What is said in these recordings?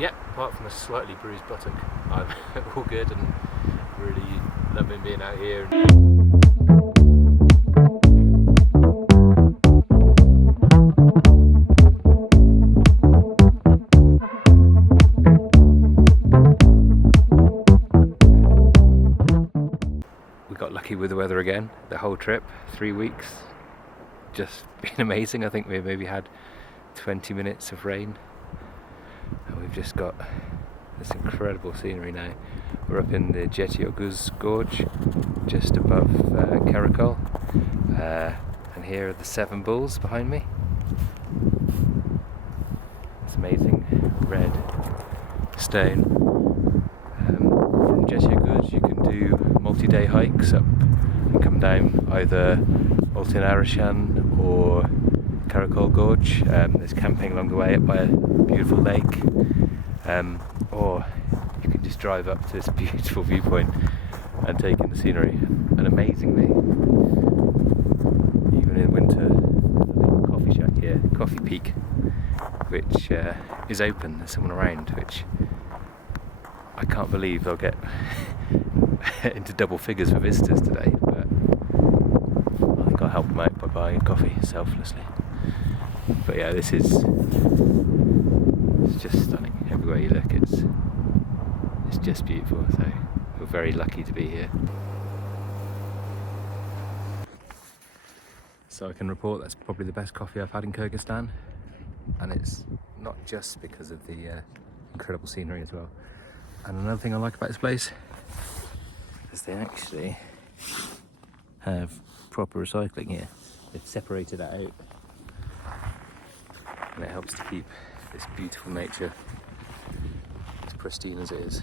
yeah, apart from a slightly bruised buttock, I'm all good and really loving being out here. We got lucky with the weather again, the whole trip, 3 weeks, just been amazing. I think we maybe had 20 minutes of rain and we've just got this incredible scenery now. We're up in the Djety-Oguz Gorge, just above Karakol, and here are the 7 bulls behind me. This amazing red stone. From Djety-Oguz you can do multi-day hikes up and come down either Altyn or Karakol Gorge. There's camping along the way up by a beautiful lake, or you can just drive up to this beautiful viewpoint and take in the scenery. And amazingly, even in winter, there's a coffee shack here, Coffee Peak, which is open. There's someone around, which I can't believe they'll get into double figures for visitors today, but I think I'll help them out by buying a coffee selflessly. But yeah, it's just stunning. Everywhere you look, it's just beautiful. So we're very lucky to be here. So I can report that's probably the best coffee I've had in Kyrgyzstan, and it's not just because of the incredible scenery as well. And another thing I like about this place is they actually have proper recycling here. They've separated it out, and it helps to keep this beautiful nature as pristine as it is.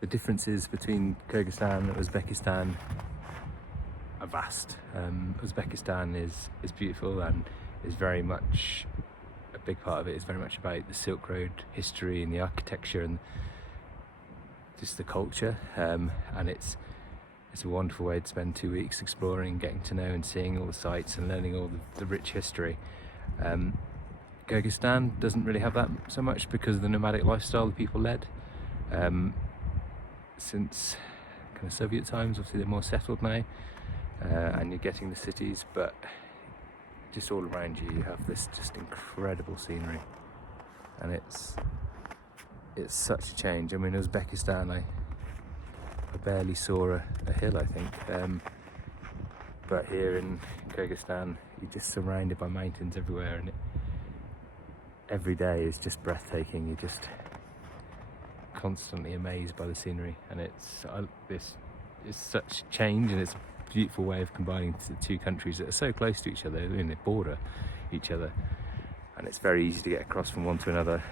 The differences between Kyrgyzstan and Uzbekistan are vast. Uzbekistan is beautiful and is very much, a big part of it is very much about the Silk Road history and the architecture and just the culture, and it's a wonderful way to spend 2 weeks exploring, getting to know and seeing all the sites and learning all the rich history. Kyrgyzstan doesn't really have that so much because of the nomadic lifestyle the people led. Since kind of Soviet times, obviously they're more settled now, and you're getting the cities, but just all around you have this just incredible scenery, and it's such a change. I mean, Uzbekistan, I barely saw a hill, I think, but here in Kyrgyzstan you're just surrounded by mountains everywhere, and every day is just breathtaking. You're just constantly amazed by the scenery, and this is such change, and it's a beautiful way of combining the two countries that are so close to each other. I mean, they border each other, and it's very easy to get across from one to another,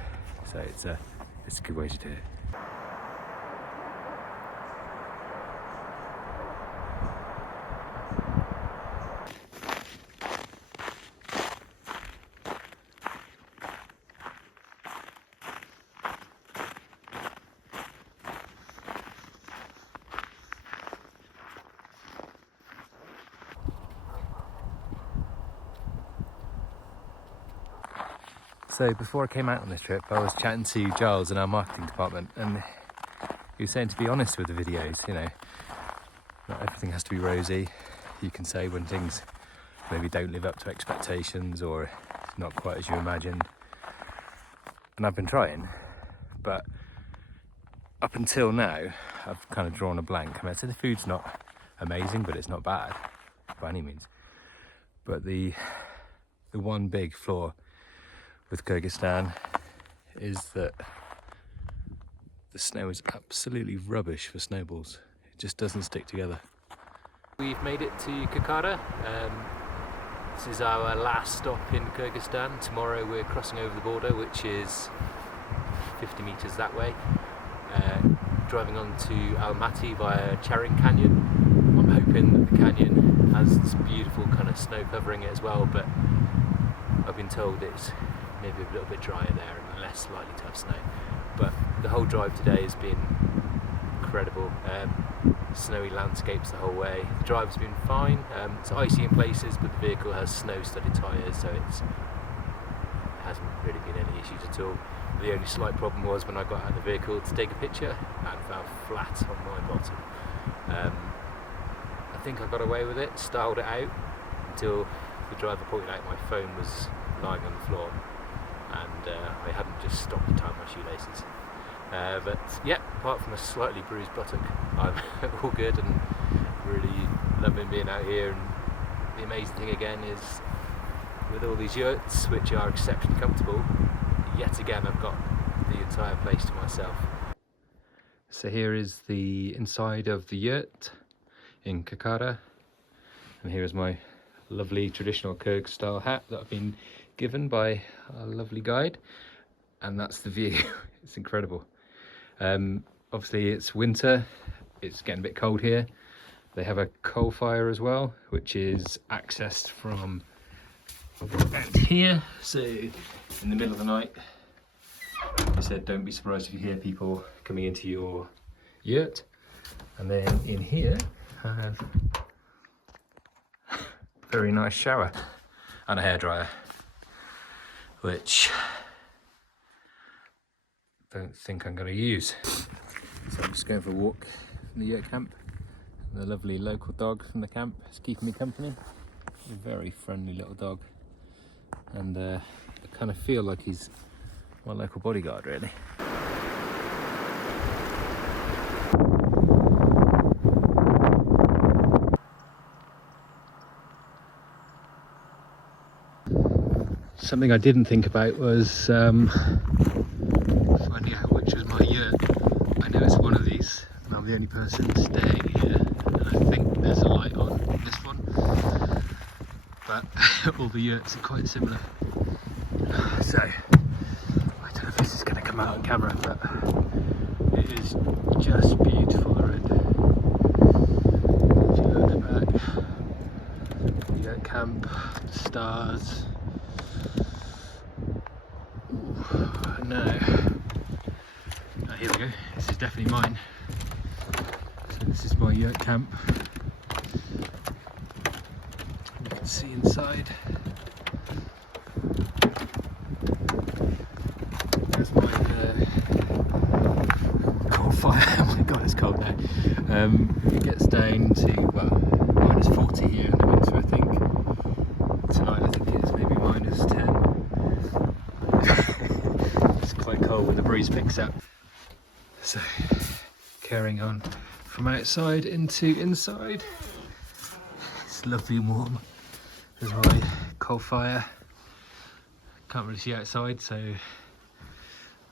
so it's a good way to do it. So before I came out on this trip, I was chatting to Giles in our marketing department, and he was saying to be honest with the videos. You know, not everything has to be rosy. You can say when things maybe don't live up to expectations or not quite as you imagined. And I've been trying, but up until now, I've kind of drawn a blank. I mean, I'd say the food's not amazing, but it's not bad by any means. But the one big flaw with Kyrgyzstan is that the snow is absolutely rubbish for snowballs. It just doesn't stick together. We've made it to Karkara. This is our last stop in Kyrgyzstan. Tomorrow we're crossing over the border, which is 50 metres that way, driving on to Almaty via Charing Canyon. I'm hoping that the canyon has this beautiful kind of snow covering it as well, but I've been told it's maybe a little bit drier there and less likely to have snow. But the whole drive today has been incredible. Snowy landscapes the whole way. The drive's been fine. It's icy in places, but the vehicle has snow-studded tyres, so it hasn't really been any issues at all. The only slight problem was when I got out of the vehicle to take a picture and fell flat on my bottom. I think I got away with it, styled it out until the driver pointed out my phone was lying on the floor and I hadn't just stopped to tie my shoelaces. But yeah, apart from a slightly bruised buttock, I'm all good and really loving being out here. And the amazing thing again is, with all these yurts, which are exceptionally comfortable, yet again I've got the entire place to myself. So here is the inside of the yurt in Karkara, and here is my lovely traditional Kyrgyz style hat that I've been given by a lovely guide, and that's the view. It's incredible. Obviously it's winter, it's getting a bit cold here. They have a coal fire as well, which is accessed from out here. So in the middle of the night, I said don't be surprised if you hear people coming into your yurt. And then in here I have a very nice shower and a hairdryer, which I don't think I'm going to use. So I'm just going for a walk in the yurt camp. The lovely local dog from the camp is keeping me company. A very friendly little dog, and I kind of feel like he's my local bodyguard, really. Something I didn't think about was finding out which was my yurt. I know it's one of these, and I'm the only person staying here, and I think there's a light on this one, but all the yurts are quite similar. So I don't know if this is going to come out on camera, but it is just beautiful, the road. If you look at the back, the yurt camp, the stars. No. Oh, here we go. This is definitely mine. So this is my yurt camp. You can see inside. There's my coal fire. Oh my god, it's cold now. It gets down to, well, -40 here in the winter, I think. Tonight I think it is maybe -10. It's quite cold when the breeze picks up. So, carrying on from outside into inside. It's lovely and warm. There's my coal fire. Can't really see outside, so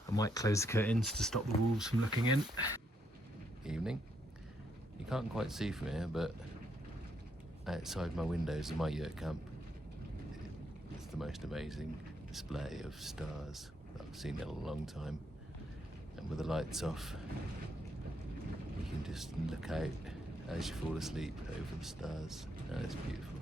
I might close the curtains to stop the wolves from looking in. Evening. You can't quite see from here, but outside my windows of my yurt camp, it's the most amazing display of stars that I've seen in a long time. And with the lights off, you can just look out as you fall asleep over the stars, and it's beautiful.